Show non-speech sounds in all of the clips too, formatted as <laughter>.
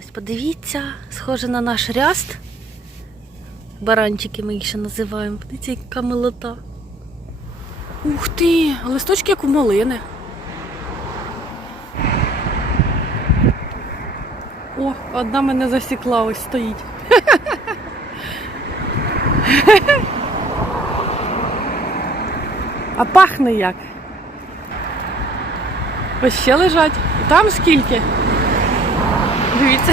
Ось подивіться, схоже на наш ряст. Баранчики ми їх ще називаємо. Подивіться, яка милота. Ух ти, листочки як у малини. О, одна мене засікла, ось стоїть. А пахне як. Ось ще лежать. Там скільки. Дивіться.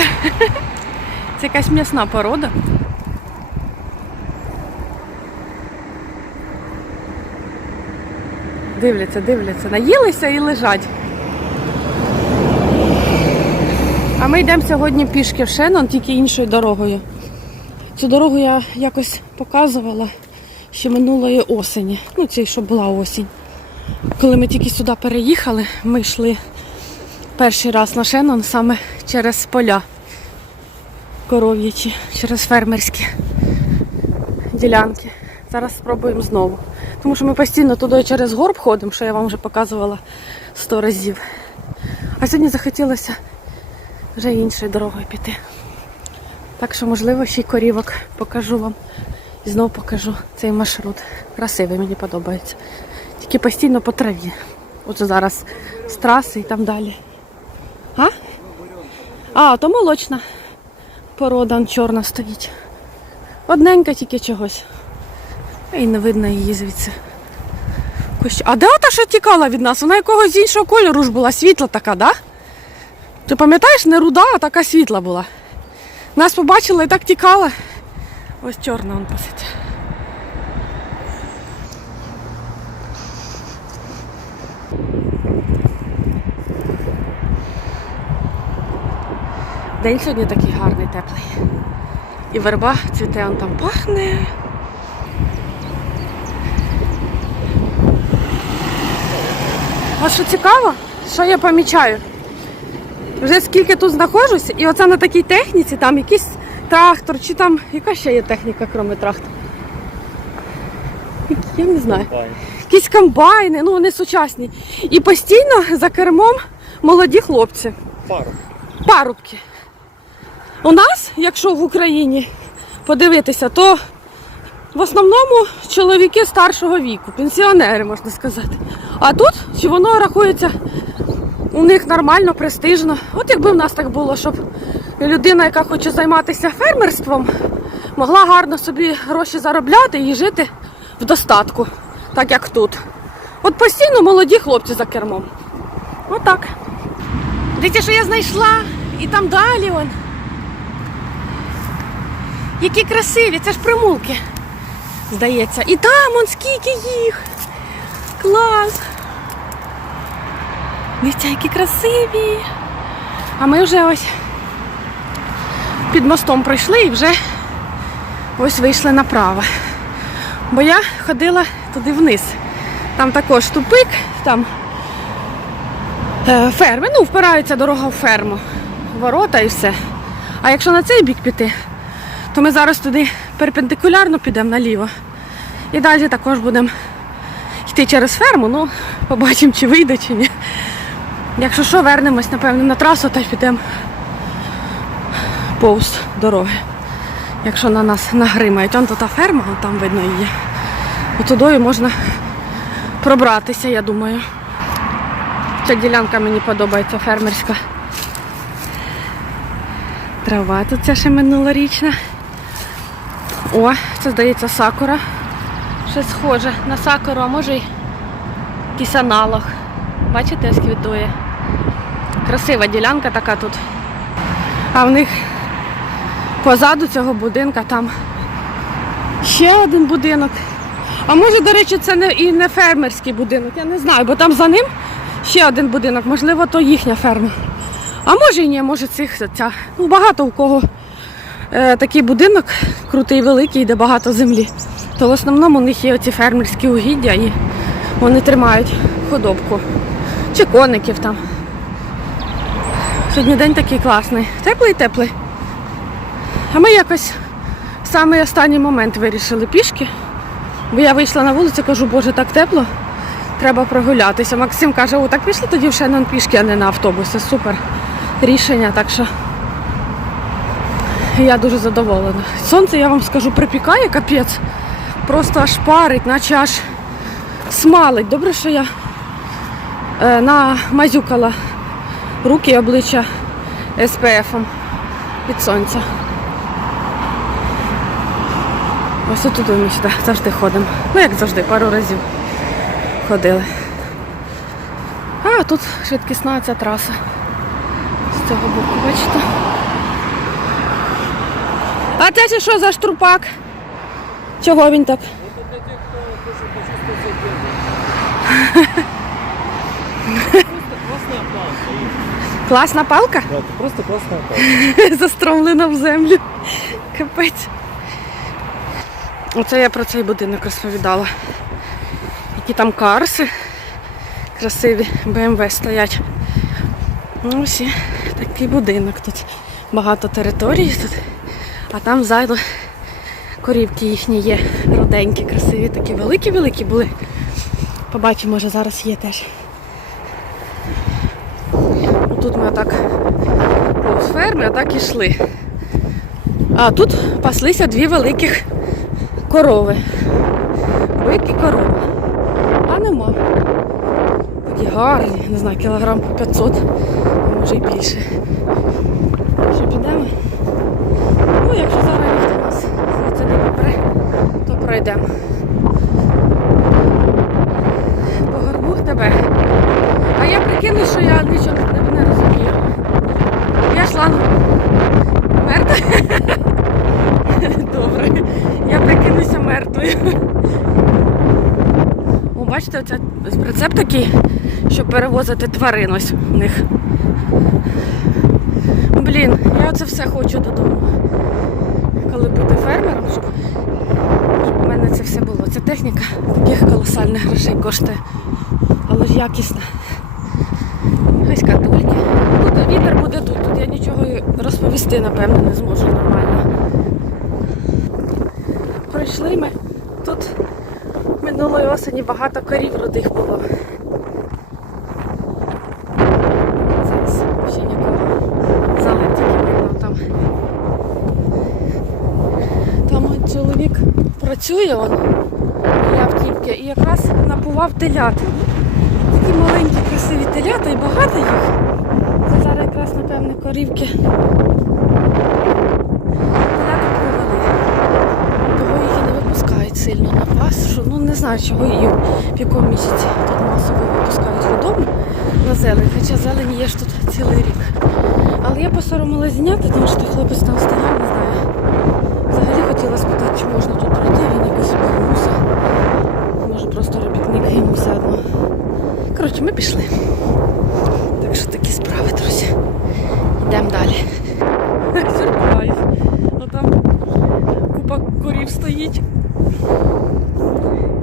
Це якась м'ясна порода. Дивляться, дивляться, наїлися і лежать. А ми йдемо сьогодні пішки в Шеннон, тільки іншою дорогою. Цю дорогу я якось показувала ще минулої осені. Ну, ці, що була осінь. Коли ми тільки сюди переїхали, ми йшли перший раз на Шеннон саме через поля коров'ячі, через фермерські ділянки. Зараз спробуємо знову. Тому що ми постійно туди через горб ходимо, що я вам вже показувала сто разів. А сьогодні захотілося вже іншою дорогою піти. Так що, можливо, ще й корівок покажу вам. І знову покажу цей маршрут. Красивий, мені подобається. Тільки постійно по траві. Оце зараз з траси і там далі. А? А, то молочна порода чорна стоїть. Одненька тільки чогось. І не видно її звідси. А де ота, що тікала від нас? Вона якогось іншого кольору ж була, світла така, да? Ти пам'ятаєш, не руда, а така світла була. Нас побачила і так тікала. Ось чорна он паситься. День сьогодні такий гарний, теплий. І верба цвіте, он там пахне. А що цікаво, що я помічаю? Вже скільки тут знаходжусь, і оце на такій техніці, там якийсь трактор, чи там яка ще є техніка, крім трактора? Я не знаю. Якісь комбайни, ну вони сучасні. І постійно за кермом молоді хлопці. Пару. Парубки. У нас, якщо в Україні подивитися, то в основному чоловіки старшого віку, пенсіонери, можна сказати. А тут чи воно рахується у них нормально, престижно. От якби в нас так було, щоб людина, яка хоче займатися фермерством, могла гарно собі гроші заробляти і жити в достатку, так як тут. От постійно молоді хлопці за кермом. Отак. Дивіться, що я знайшла. І там далі он. Які красиві, це ж примулки. Здається. І там он скільки їх. Клас. Дивіться, які красиві. А ми вже ось під мостом пройшли і вже ось вийшли направо. Бо я ходила туди вниз. Там також тупик, там е, ферми, ну, впирається дорога в ферму, ворота і все. А якщо на цей бік піти, то ми зараз туди перпендикулярно підемо наліво. І далі також будемо йти через ферму, ну, побачимо, чи вийде, чи ні. Якщо що, вернемось, напевно, на трасу та й підемо повз дороги. Якщо на нас нагримають. Он тут та ферма, он там видно її. Отудою можна пробратися, я думаю. Ця ділянка мені подобається фермерська. Трава тут ця ще минулорічна. О, це здається сакура. Щось схоже на сакуру, а може й якийсь аналог. Бачите, ось квітує. Красива ділянка така тут. А в них позаду цього будинка там ще один будинок. А може, до речі, це не і не фермерський будинок, я не знаю, бо там за ним ще один будинок, можливо, то їхня ферма. А може і ні, може цих ця. Ну, багато у кого такий будинок крутий, великий, де багато землі. То в основному у них є оці фермерські угіддя і вони тримають худобку. Чи коників там. Сьогодні день такий класний. Теплий, теплий. А ми якось в самий останній момент вирішили пішки. Бо я вийшла на вулицю, кажу, боже, так тепло, треба прогулятися. Максим каже, о, так пішли тоді в Шеннон пішки, а не на автобуси. Супер рішення, так що Я дуже задоволена. Сонце, я вам скажу, припікає капець. Просто аж парить, наче аж смалить. Добре, що я е, намазюкала руки і обличчя СПФ від сонця. Ось тут ми сюди завжди ходимо. Ну, як завжди, пару разів ходили. А, тут швидкісна ця траса. З цього боку, бачите? А це ще що за штрупак? Чого він так? Класна палка? Да, это просто классная палка. <laughs> Застромлена в землю. Капець. Оце я про цей будинок розповідала. Які там карси красиві, БМВ стоять. Ну, Ось такий будинок тут. Багато території тут. А там ззаду корівки їхні є руденькі, красиві, такі великі-великі були. Побачимо, може зараз є теж. Тут ми отак повз ферми, отак і йшли. А тут паслися дві великих корови. Великі корови. А нема. Такі гарні, не знаю, кілограм по 500, а може і більше. Якщо зараз ніхто нас звідси не попре, то пройдемо. По горбу тебе. А я прикину, що я нічого не, розумію. Я йшла мертва. Добре. Я прикинуся мертвою. О, бачите, оця прицеп такий, щоб перевозити тварин ось в них. Блін, я оце все хочу додому. Коли бути фермером, щоб, щоб у мене це все було. Ця техніка таких колосальних грошей коштує. Але ж якісна. Ось картульки. Тут вітер буде тут. Тут я нічого розповісти, напевно, не зможу нормально. Пройшли ми. Тут минулої осені багато корів рудих було. Зараз ще нікого. Зали тільки видно там. Там от чоловік працює он, біля автівки і якраз напував телят. Такі маленькі красиві телята і багато їх. Це зараз якраз, напевне, корівки. Телята провели. Того їх і не випускають сильно на пас. Що, ну не знаю, чого її в якому місяці тут масово випускають худобу на зелень, хоча зелень є ж тут цілий рік. Але я посоромила зняти, тому що хлопець там стояв, не знаю. Хотіла спитати, чи можна тут пройти, він якось повернувся. Може просто робітник все одно. Коротше, ми пішли. Так що такі справи, друзі. Йдемо далі. Сюрприз. А там купа корів стоїть.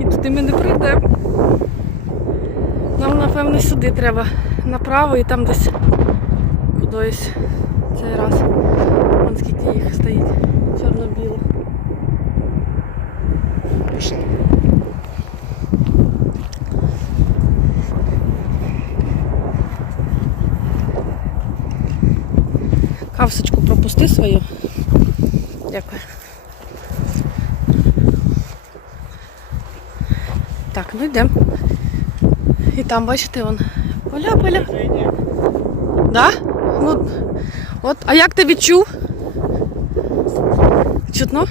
І туди ми не прийдемо. Нам, напевно, сюди треба направо і там десь кудись цей раз. Вон скільки їх стоїть. Чорно-біло. Пішли. Кавсочку свою. Дякую. Так, ну йдемо. І там, бачите, вон поля, поля. Да? Ну, от, а як ти відчув? Чутно?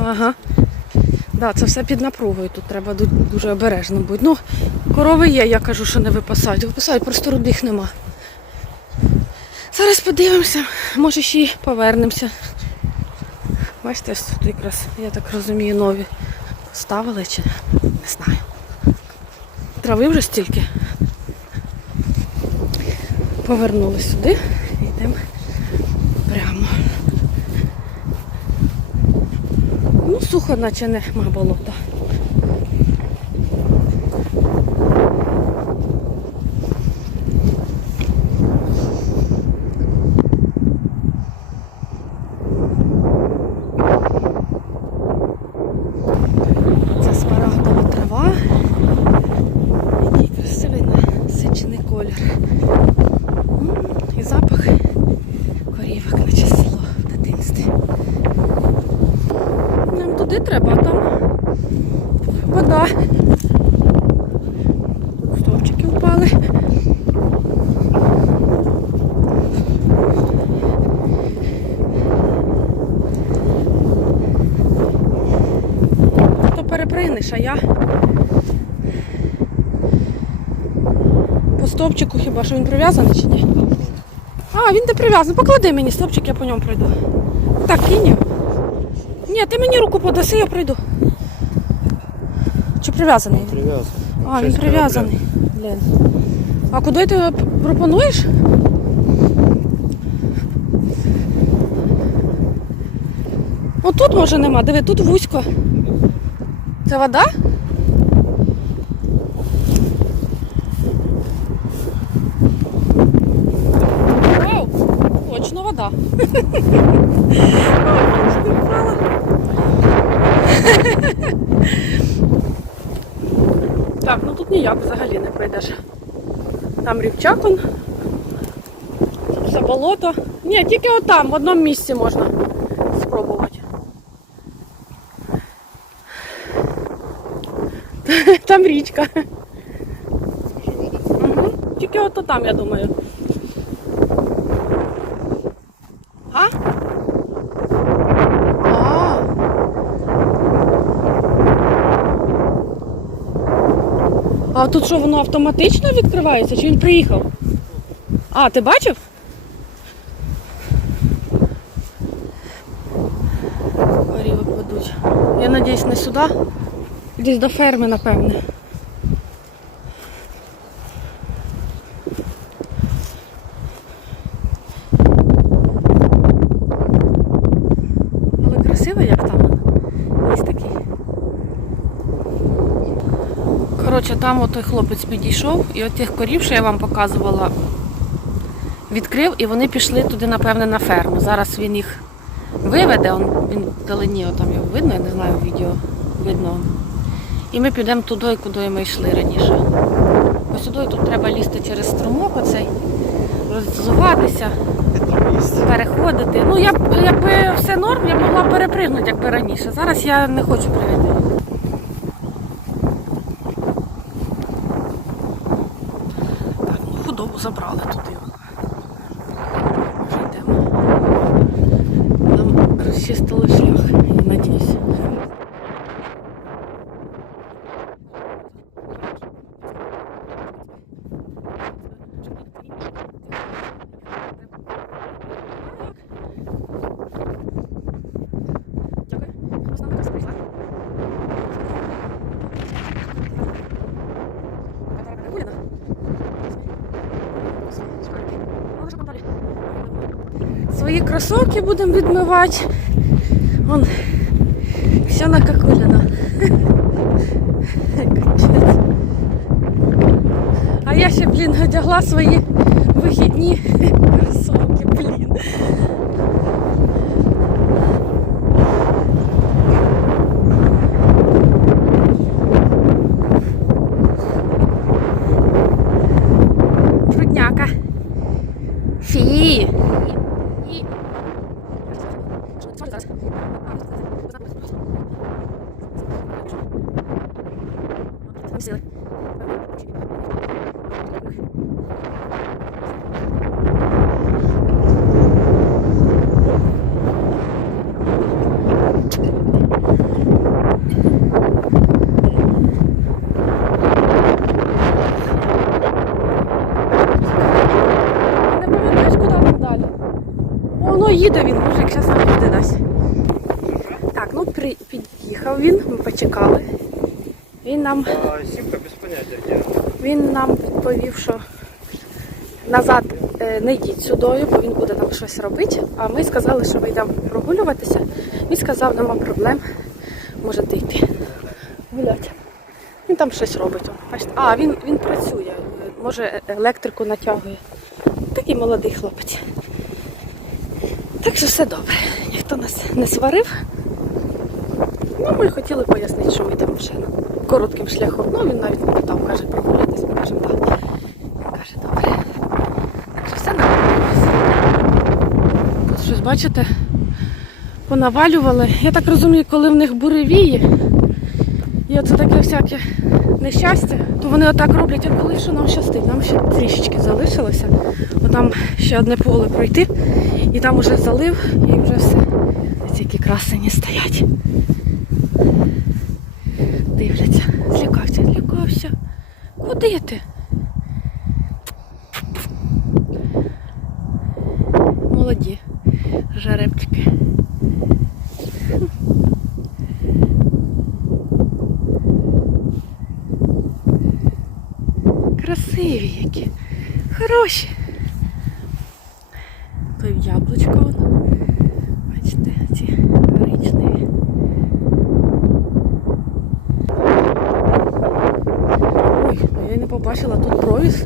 Ага. Да, це все під напругою. Тут треба дуже обережно бути. Ну, корови є, я кажу, що не випасають. Випасають, просто рудих нема. Зараз подивимося, може ще й повернемося. Бачите, ось тут якраз, я так розумію, нові поставили чи не знаю. Трави вже стільки. Повернули сюди і йдемо прямо. Ну, сухо, наче нема болота. Це смарагдова трава. Який красивий насичений колір. М, І запах корівок, наче село. туди треба, а там вода. Тут стовпчики впали. То перепригнеш, а я по стовпчику хіба що він прив'язаний чи ні? А, він не прив'язаний. Поклади мені стовпчик, я по ньому пройду. Так, кинь. Ні, ти мені руку подаси, я пройду. Чи прив'язаний? він? Прив'язаний. А, він прив'язаний. Блін. А куди ти пропонуєш? Ну тут може нема, диви, тут вузько. Це вода? Вау! Точно вода. <laughs> Так, ну тут ніяк взагалі не пройдеш. Там рівчак он. Тут все болото. Ні, тільки отам, в одному місці можна Там річка. Угу. Тільки ото там, я думаю. А? А. А тут що, воно автоматично відкривається? Чи він приїхав? А, ти бачив? Корівок ведуть. Я надіюсь, не сюди. Десь до ферми, напевне. Але красиво, як там. Ось такий. Коротше, там от той хлопець підійшов, і от тих корів, що я вам показувала, відкрив, і вони пішли туди, напевне, на ферму. Зараз він їх виведе, він вдалині, там його видно, я не знаю, відео видно. І ми підемо туди, куди ми йшли раніше. Ось сюди тут треба лізти через струмок оцей, роззуватися, переходити. Ну, я якби все норм, я б могла перепригнути, якби раніше. Зараз я не хочу пригати. Так, ну худобу забрали туди. Вже йдемо. Нам розчистили шлях, я надіюсь. Дякую. Основна каса прийшла. Гуляна. Свої кросовки будемо відмивати. Вон, все накакулено. <laughs> Капець. А я ще, блін, одягла свої вихідні кросовки, блін. Брудняка. Фі. Не пам'ятаєш, куди нам далі? Воно їде він, мужик, зараз нам їде дасть. Так, ну при... під'їхав він. Він нам, він нам відповів, що назад е, не йдіть сюдою, бо він буде нам щось робити. А ми сказали, що ми йдемо прогулюватися. Він сказав, нема проблем, можете йти гуляти. Він там щось робить. А, він, він працює, може електрику натягує. Такий молодий хлопець. Так що все добре. Ніхто нас не сварив. Ну, ми хотіли пояснити, що ми йдемо ще коротким шляхом. Ну, він навіть не питав, каже, прогулятись, ми кажемо, так. Каже, добре. Що все нормально. Тут щось бачите? понавалювали. Я так розумію, коли в них буревії, і оце таке всяке нещастя, то вони отак роблять, а коли що нам щастить. Нам ще трішечки залишилося. Бо там ще одне поле пройти, і там вже залив, і вже все. Ось які красені стоять. Дивляться. Злякався, злякався. Куди ти? Молоді жеребчики. Красиві які. Хороші. То яблучко воно. Бачите, ці коричневі. Ой, а я й не побачила тут провіз.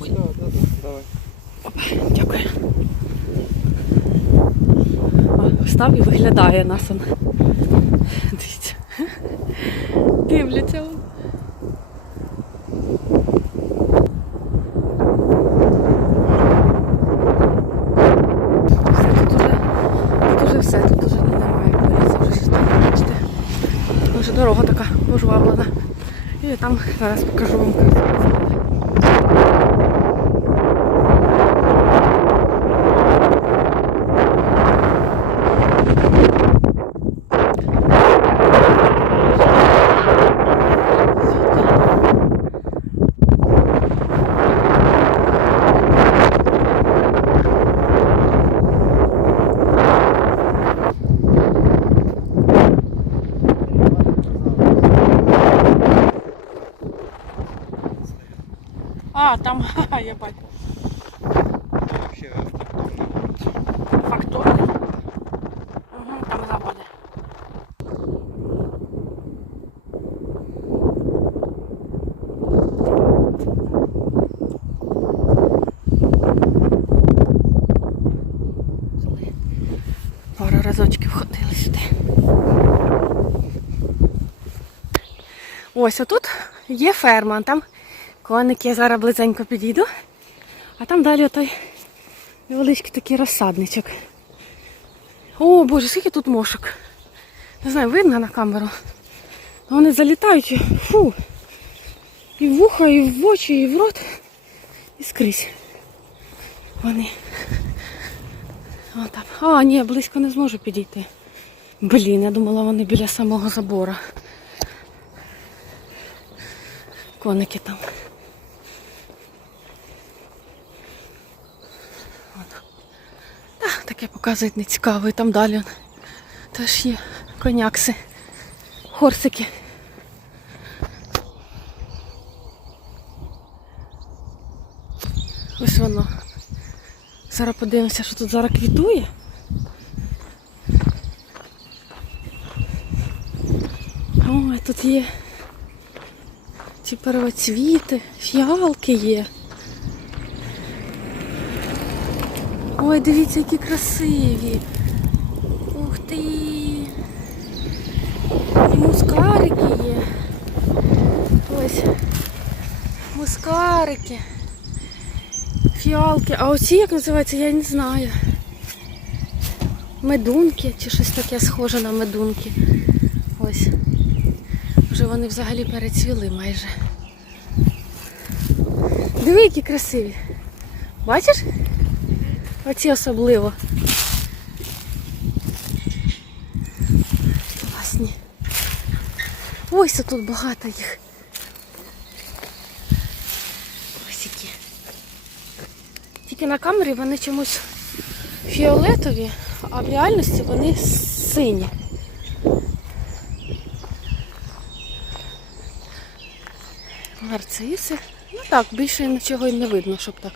Да, да, да, давай. Дякую. О, Встав і виглядає нас. Дивіться. Дивляться. дорога така пожвавлена. І там зараз покажу вам красиві. А, там, бачу. Вообще автохтонно. Фактура. Угу, там заводи. Пару разочків ходили сюди. Ось отут є ферма, там коники, я зараз близенько підійду. Там далі той невеличкий такий розсадничок. О, Боже, скільки тут мошок. Не знаю, видно на камеру. Вони залітають, фу. І в вуха, і в очі, і в рот. І скрізь. Вони. Там. А, ні, близько не зможу підійти. Блін, я думала, вони біля самого забора. Коники там. Таке показують не цікаво. І там далі теж є конякси, хорсики. Ось воно. Зараз подивимося, що тут зараз квітує. Ой, тут є ці первоцвіти, фіалки є. Ой, дивіться, які красиві. Ух ти. І мускарики є. Ось. Мускарики. Фіалки. А оці як називаються, я не знаю. Медунки чи щось таке схоже на медунки. Ось. Вже вони взагалі перецвіли майже. Диви, які красиві. Бачиш? Оці особливо. Класні. Ось тут багато їх. Ось які. Тільки на камері вони чомусь фіолетові, а в реальності вони сині. Нарциси. Ну так, більше нічого й не видно, щоб так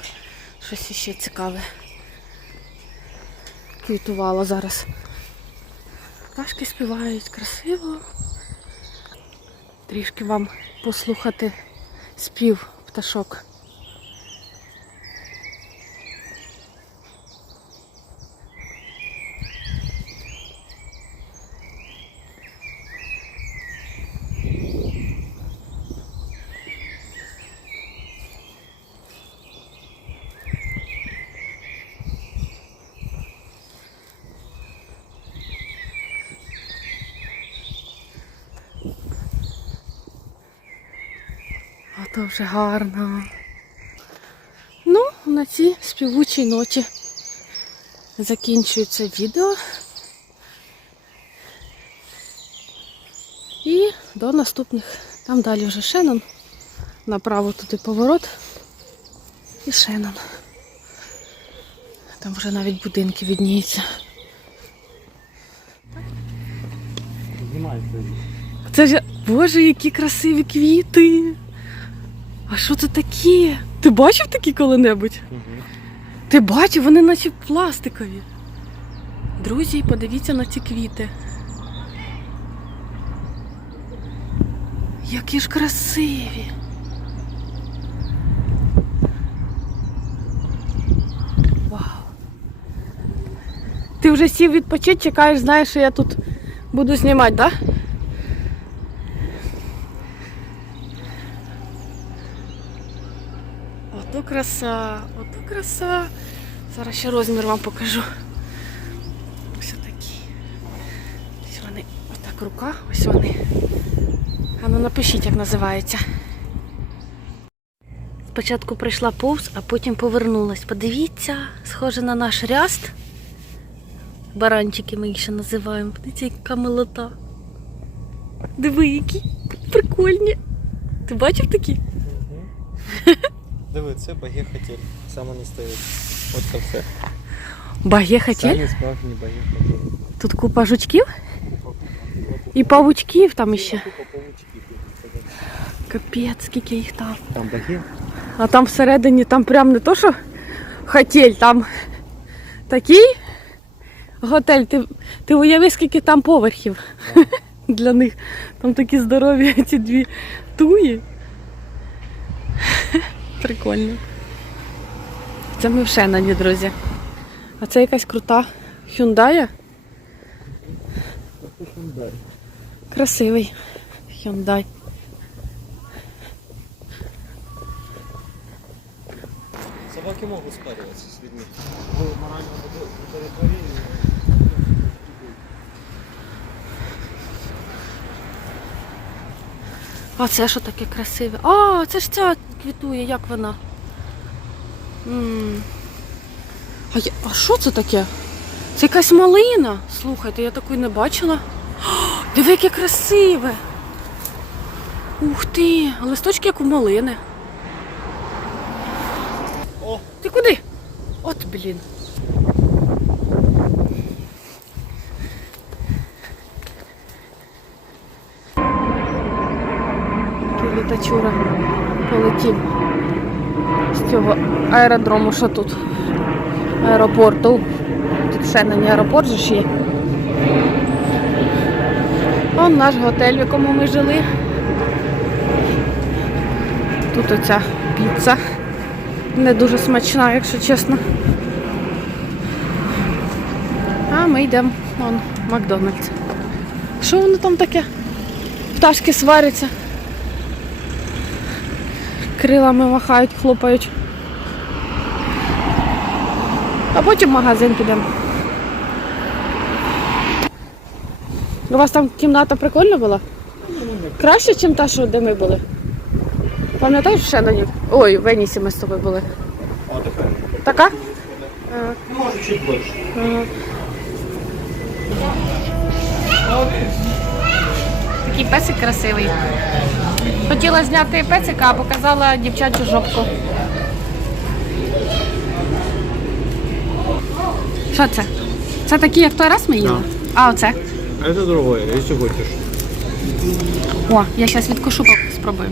щось ще цікаве квітувало зараз. Пташки співають красиво. Трішки вам послухати спів пташок. Вже гарно. Ну, на цій співучій ноті закінчується відео. І до наступних. Там далі вже Шеннон. Направо туди поворот. І Шеннон. Там вже навіть будинки відніються. Це ж, боже, які красиві квіти. Що це таке? Ти бачив такі коли-небудь? Ти бачив, вони наче пластикові. Друзі, подивіться на ці квіти. Які ж красиві. Вау. Ти вже сів відпочити, чекаєш, знаєш, що я тут буду знімати, так? Да? Ото краса, ото краса. Зараз ще розмір вам покажу. Ось такі. Ось вони, отак рука, ось вони. А ну напишіть, як називається. Спочатку прийшла повз, а потім повернулась. Подивіться, схоже на наш ряст. Баранчики ми їх ще називаємо. Подивіться, яка милота. Диви, які прикольні. Ти бачив такі? Диви, це баги хотіль. Саме не стоїть. От це все. Багє хотіль. Самі справжні хотіль. Тут купа жучків і павучків там іще. Капець, скільки їх там. Там баги? А там всередині там прям не то, що хотель, там такий готель. Ти, ти уяви, скільки там поверхів <laughs> для них. Там такі здорові <laughs> ці дві туї. Прикольно. Це ми в Шенані, друзі. А це якась крута Hyundai. Красивий Hyundai. Собаки можуть спарюватися з людьми. Ви морально удовлетворили. А це що таке красиве? А, це ж ця квітує, як вона? м А, я- а що це таке? Це якась малина. Слухайте, я такої не бачила. О, <gasps> диви, яке красиве. Ух ти, листочки як у малини. О! Ти куди? От, блін. Який літачура полетів з цього аеродрому, що тут? Аеропорту. Тут ще не аеропорт же ж є. Вон наш готель, в якому ми жили. Тут оця піца. Не дуже смачна, якщо чесно. А ми йдемо вон, Макдональдс. Що воно там таке? Пташки сваряться. Крилами махають, хлопають. А потім в магазин підемо. У вас там кімната прикольна була? Краще, ніж та, що де ми були. Пам'ятаєш ще на ній? Ой, в Венісі ми з тобою були. О, тепер. Така? Може, чуть більше. Такий песик красивий. Хотіла зняти песика, а показала дівчачу жопку. Що це? Це такі, як той раз ми їли? А, оце. А це другое, якщо хочеш. О, я зараз відкушу, спробую.